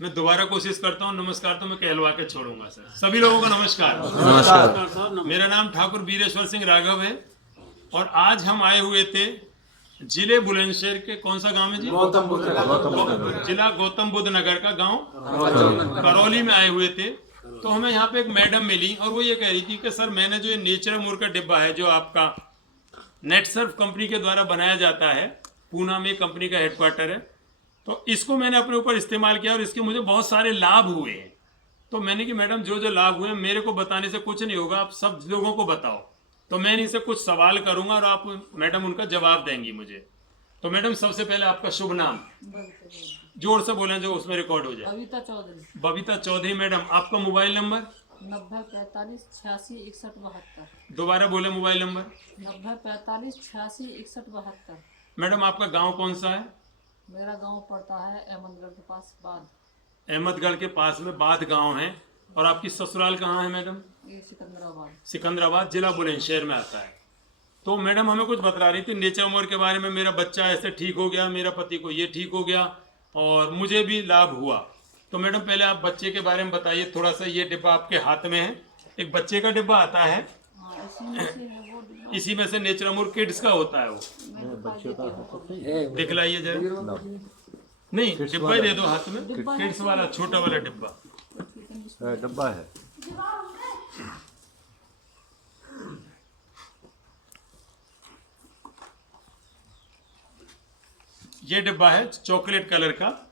मैं दोबारा कोशिश करता हूँ। नमस्कार तो मैं कहलवा के छोड़ूंगा सर। सभी लोगों को नमस्कार। नमस्कार। मेरा नाम ठाकुर वीरेश्वर सिंह राघव है और आज हम आए हुए थे जिले बुलंदशहर के, कौन सा गांव है जी? गौतम बुद्ध नगर। जिला गौतम बुद्ध नगर का गांव करौली में आए हुए थे। तो हमें यहाँ पे एक मैडम मिली और वो ये कह रही थी कि सर मैंने जो ये नेचरमोर का डिब्बा है जो आपका नेटसर्फ कंपनी के द्वारा बनाया जाता है, पूना में कंपनी का हेडक्वार्टर है, तो इसको मैंने अपने ऊपर इस्तेमाल किया और इसके मुझे बहुत सारे लाभ हुए हैं। तो मैंने कि मैडम जो जो लाभ हुए मेरे को बताने से कुछ नहीं होगा, आप सब लोगों को बताओ। तो मैं इनसे कुछ सवाल करूंगा और आप मैडम उनका जवाब देंगी मुझे। तो मैडम सबसे पहले आपका शुभ नाम जोर से बोलें जो उसमें रिकॉर्ड हो जाए। बबीता चौधरी। बबीता चौधरी। मैडम आपका मोबाइल नंबर? 9045866172। दोबारा बोले मोबाइल नंबर। 9045866172। मैडम आपका गांव कौन सा है? मेरा गांव पड़ता है अहमदगढ़ के पास बाद। अहमदगढ़ के पास में बाद गांव है। और आपकी ससुराल कहाँ है मैडम? ये सिकंदराबाद। सिकंदराबाद जिला बुलंदशहर में आता है। तो मैडम हमें कुछ बता रही थी नेचरमोर के बारे में। मेरा बच्चा ऐसे ठीक हो गया, मेरा पति को ये ठीक हो गया और मुझे भी लाभ हुआ। तो मैडम पहले आप बच्चे के बारे में बताइए थोड़ा सा। ये डिब्बा आपके हाथ में है, एक बच्चे का डिब्बा आता है, हाँ, इसी में से है वो डिब्बा। इसी में से नेचरमोर किड्स का होता है वो। मैं दिखा देती हूँ। दिखलाइए जरा। नहीं डिब्बा ही दे दो हाथ में, किड्स वाला छोटा वाला डिब्बा। डब्बा है। ये डिब्बा है चॉकलेट कलर का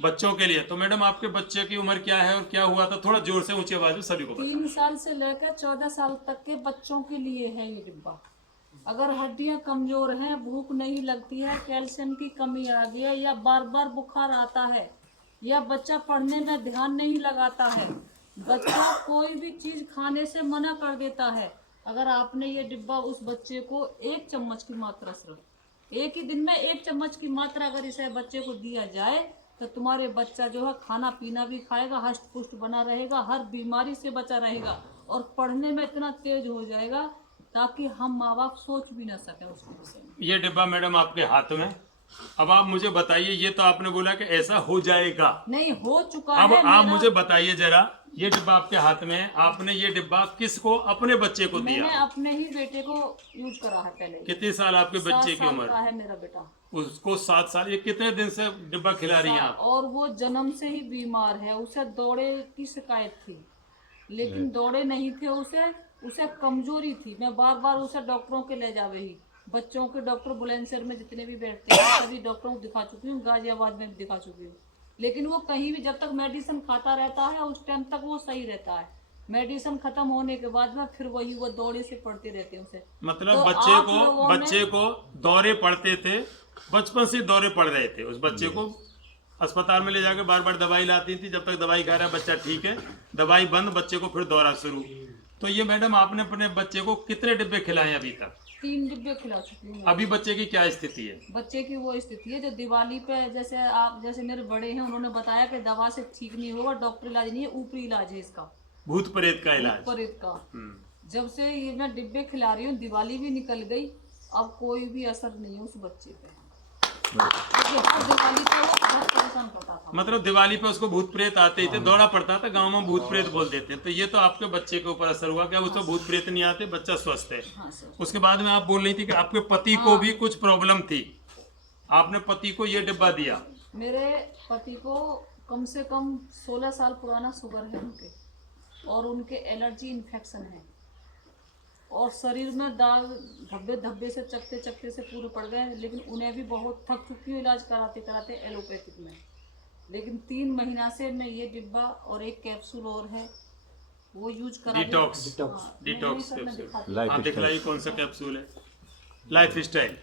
बच्चों के लिए। तो मैडम आपके बच्चे की उम्र क्या है और क्या हुआ था? थोड़ा जोर से ऊंची आवाज में सभी को बताओ। 3 साल से लेकर 14 साल तक के बच्चों के लिए है ये डिब्बा। अगर हड्डियां कमजोर हैं, भूख नहीं लगती है, कैल्शियम की कमी आ गई है, या बार बार बुखार आता है, या बच्चा पढ़ने में ध्यान नहीं लगाता है, बच्चा कोई भी चीज खाने से मना कर देता है, अगर आपने ये डिब्बा उस बच्चे को 1 चम्मच की मात्रा सिर्फ एक ही दिन में 1 चम्मच की मात्रा अगर इसे बच्चे को दिया जाए तो तुम्हारे बच्चा जो है खाना पीना भी खाएगा, हष्ट पुष्ट बना रहेगा, हर बीमारी से बचा रहेगा और पढ़ने में इतना तेज हो जाएगा ताकि हम माँ बाप सोच भी ना सके उसके विषय में। ये डिब्बा मैडम आपके हाथ में। अब आप मुझे बताइए, ये तो आपने बोला कि ऐसा हो जाएगा, नहीं हो चुका अब है। आप मुझे बताइए जरा, ये डिब्बा आपके हाथ में है, आपने ये डिब्बा किसको, अपने बच्चे को दिया? मैंने अपने ही बेटे को यूज करा है पहले। कितने साल आपके बच्चे की 7 साल उम्र? का है मेरा बेटा। उसको 7 साल। ये कितने दिन से डिब्बा खिला रही हैं आप? और वो जन्म से ही बीमार है, उसे दौरे की शिकायत थी, लेकिन दौरे नहीं थे, उसे कमजोरी थी। मैं बार बार उसे डॉक्टरों के ले जावे ही, बच्चों के डॉक्टर बुलंदशहर में जितने भी बैठते हैं सभी डॉक्टरों को दिखा चुकी हूँ, गाजियाबाद में भी दिखा चुकी हूँ, लेकिन वो कहीं भी जब तक मेडिसिन खाता रहता है उस टाइम तक वो सही रहता है। मेडिसिन खत्म होने के बाद में फिर वही वो दौरे से पड़ते रहते हैं उसे। मतलब तो बच्चे को दौरे पड़ते थे, बचपन से दौरे पड़ रहे थे। उस बच्चे को अस्पताल में ले जाकर बार बार दवाई लाती थी, जब तक दवाई खा रहा है बच्चा ठीक है, दवाई बंद, बच्चे को फिर दौरा शुरू। तो ये मैडम आपने अपने बच्चे को कितने डिब्बे खिलाए अभी तक? 3 डिब्बे खिला चुकी हूँ। अभी बच्चे की क्या स्थिति है? बच्चे की वो स्थिति है जो दिवाली पे, जैसे मेरे बड़े हैं उन्होंने बताया कि दवा से ठीक नहीं होगा, डॉक्टर इलाज नहीं है, ऊपरी इलाज है इसका, भूत प्रेत का इलाज। प्रेत का। जब से ये मैं डिब्बे खिला रही हूँ, दिवाली भी निकल गई, अब कोई भी असर नहीं है उस बच्चे पे। हर दिवाली पे वो बहुत परेशान करता था। मतलब दिवाली पे उसको भूत प्रेत आते ही थे, दौड़ा पड़ता था, गांव में भूत प्रेत बोल देते हैं। तो ये तो आपके बच्चे के ऊपर असर हुआ, क्या उसको भूत प्रेत नहीं आते, बच्चा स्वस्थ है। हाँ सर। उसके बाद में आप बोल रही थी कि आपके पति को भी कुछ प्रॉब्लम थी, आपने पति को ये डिब्बा दिया। मेरे पति को कम से कम 16 साल पुराना शुगर है उनके, और उनके एलर्जी इन्फेक्शन है, और शरीर में दाग धब्बे धब्बे से चकते चकते से पूरे पड़ गए, लेकिन उन्हें भी बहुत थक चुकी हूँ इलाज कराते कराते एलोपैथिक में। लेकिन 3 महीना से मैं ये डिब्बा और एक कैप्सूल और है वो यूज करा। Detox capsule. हाँ दिखलाइए कौन सा कैप्सूल है? Life style.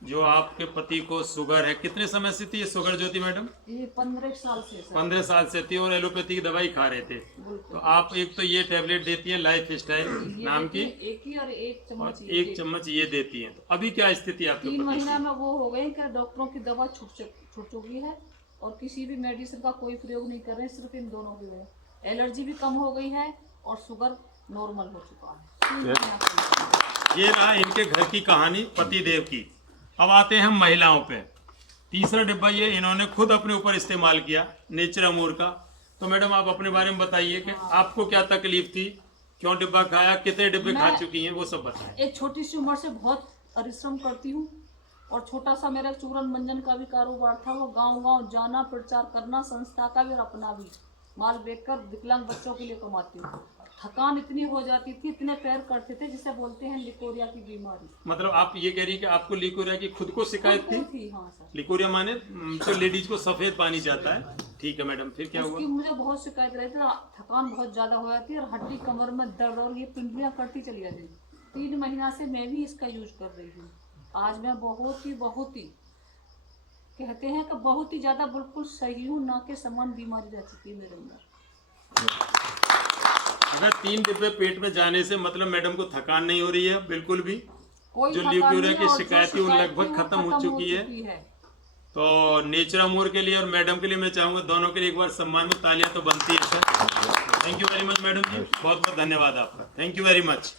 जो आपके पति को शुगर है, कितने समय से थी ये शुगर जो थी मैडम? ये 15 साल से सर। 15 साल से थी और एलोपैथी की दवाई खा रहे थे। तो आप एक तो ये टैबलेट देती है लाइफ स्टाइल नाम की, एक ही और 1 चम्मच, 1 चम्मच ये देती है। तो अभी क्या स्थिति है आपके 3 पति महीना की? में वो हो गए कि डॉक्टरों की दवा छूट चुकी है और किसी भी मेडिसिन का कोई प्रयोग नहीं कर रहे हैं, सिर्फ इन दोनों की वजह। एलर्जी भी कम हो गई है और शुगर नॉर्मल हो चुका है। ये रहा इनके घर की कहानी पति देव की। अब आते हैं हम महिलाओं पे। तीसरा डिब्बा ये इन्होंने खुद अपने ऊपर इस्तेमाल किया नेचरामूर का। तो मैडम आप अपने बारे में बताइए कि आपको क्या तकलीफ थी, क्यों डिब्बा खाया, कितने डिब्बे खा चुकी हैं, वो सब बताएं। एक छोटी सी उम्र से बहुत परिश्रम करती हूँ और छोटा सा मेरा चूरन मंजन का भी कारोबार था। वो गांव-गांव जाना, प्रचार करना, संस्था का भी और अपना भी माल बेचकर विकलांग बच्चों के लिए कमाती हूँ। थकान इतनी हो जाती थी, इतने पैर करते थे, जिसे बोलते हैं लिकोरिया की बीमारी। मतलब आप ये कह रही कि आपको लिकोरिया की खुद को शिकायत थी? हाँ सर। लिकोरिया माने तो लेडीज को सफेद पानी जाता है। ठीक है मैडम, फिर क्या हुआ? उसकी मुझे बहुत शिकायत रहती थी, थकान बहुत ज्यादा हो जाती है और हड्डी कमर में दर्द और ये पिंडलियां करती चली जाती। 3 महीना से मैं भी इसका यूज कर रही हूँ। आज मैं बहुत ही कहते हैं कि बहुत ही ज्यादा बिल्कुल सही हूँ, ना के समान बीमारी रह चुकी है मेरे अंदर। अगर 3 डिब्बे पेट में जाने से मतलब मैडम को थकान नहीं हो रही है बिल्कुल भी, कोई जो थकान लिकोरिया नहीं की है और जो शिकायत थी वो शिकायत लगभग थी वो खत्म हो चुकी है। तो नेचरामूर के लिए और मैडम के लिए मैं चाहूंगा दोनों के लिए एक बार सम्मान में तालियां तो बनती है sir. Thank you very much madam ji, बहुत बहुत धन्यवाद आपका। Thank you very much.